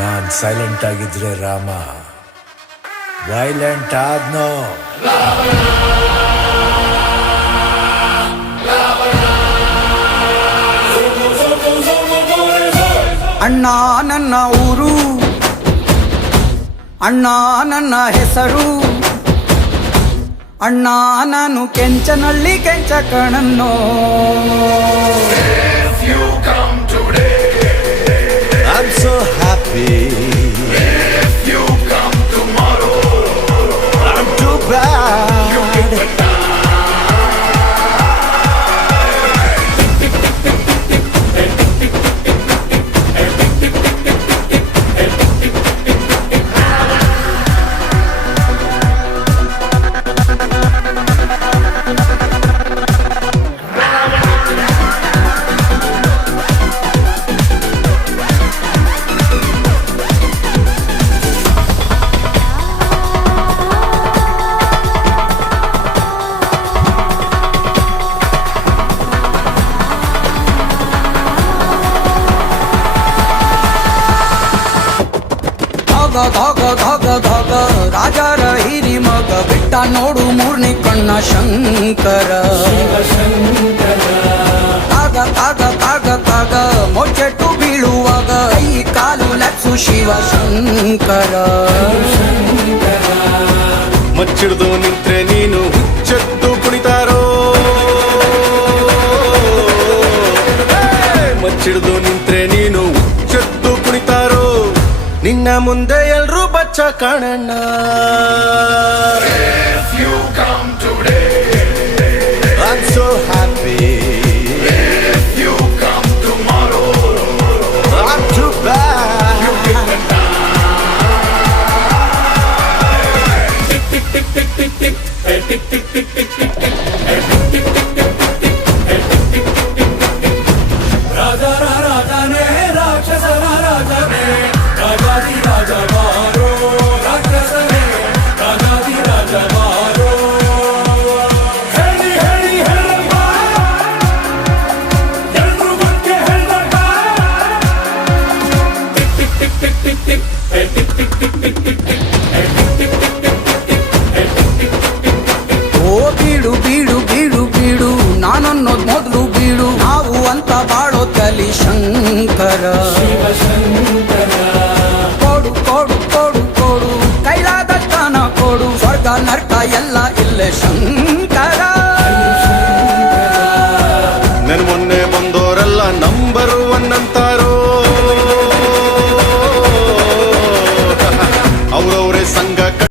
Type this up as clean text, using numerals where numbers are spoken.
ನಾನ್ silent ಆಗಿದ್ರೆ Rama violent ಆದ್ನೋ. ಅಣ್ಣ ನನ್ನ ಊರು, ಅಣ್ಣ ನನ್ನ ಹೆಸರು, ಅಣ್ಣ ನಾನು ಕೆಂಚನಳ್ಳಿ ಕೆಂಚ ಕಣನ್ನೋ. I'm so happy. If you come tomorrow, I'm too bad. ಧಗ ಧಗ ಧಗ ರಾಜರ ಹಿರಿ ಮಗ ಬಿಟ್ಟ ನೋಡು ಮೂರ್ನಿ ಕಣ್ಣ ಶಂಕರ. ಕಾಗ ಕಾಗ ಕಾಗ ಕಾಗ ಮೊಚ್ಚೆಟ್ಟು ಬೀಳುವಾಗ ಕೈ ಕಾಲು ಲಕ್ಷು ಶಿವ ಶಂಕರ. ಮಚ್ಚಿಡ್ದು ನಿಂತ್ರೆ ನೀನು ಹುಚ್ಚೆದ್ದು ಕುಣಿತಾರೋ, ಮಚ್ಚಿಡ್ದು ನಿಂತ್ರೆ ನೀನು ಹುಚ್ಚೆದ್ದು ಕುಣಿತಾರೋ, ನಿನ್ನ ಮುಂದೆ ಎಲ್ರೂ ಬಚ್ಚ ಕಾಣಣ್ಣ. If you come today, I'm so happy. if you come tomorrow, I'm too bad. ರಾಜನೇ ರಾಕ್ಷಸನ ರಾಜನೇ ರಾಜಾದಿ ರಾಜವಾರೋ, ರಾಕ್ಷಸನೇ ರಾಜಾದಿ ರಾಜವಾರೋ. ಹೇಳಿ ಹೇಳಿ ಹೇಳಪ್ಪ ಎಲ್ರೂ ಬಗ್ಗೆ ಹೇಳಪ್ಪ. Tick tick tick tick tick tick tick tick tick tick tick ಓ ಬೀಡು ಬೀಡು ಬೀಡು ಬೀಡು ನಾನನ್ನೋದ್ ಮೊದಲು ಬೀಡು, ನಾವು ಅಂತ ಬಾಳೋ ತಲಿ ಶಂಕರ. ಕೊಡು ಕೊಡು ಕೊಡು ಕೊಡು ಕೈಲಾದಷ್ಟನ ಕೊಡು, ಸ್ವರ್ಗ ನರ್ಕ ಎಲ್ಲ ಇಲ್ಲೇ ಶಂಕರ.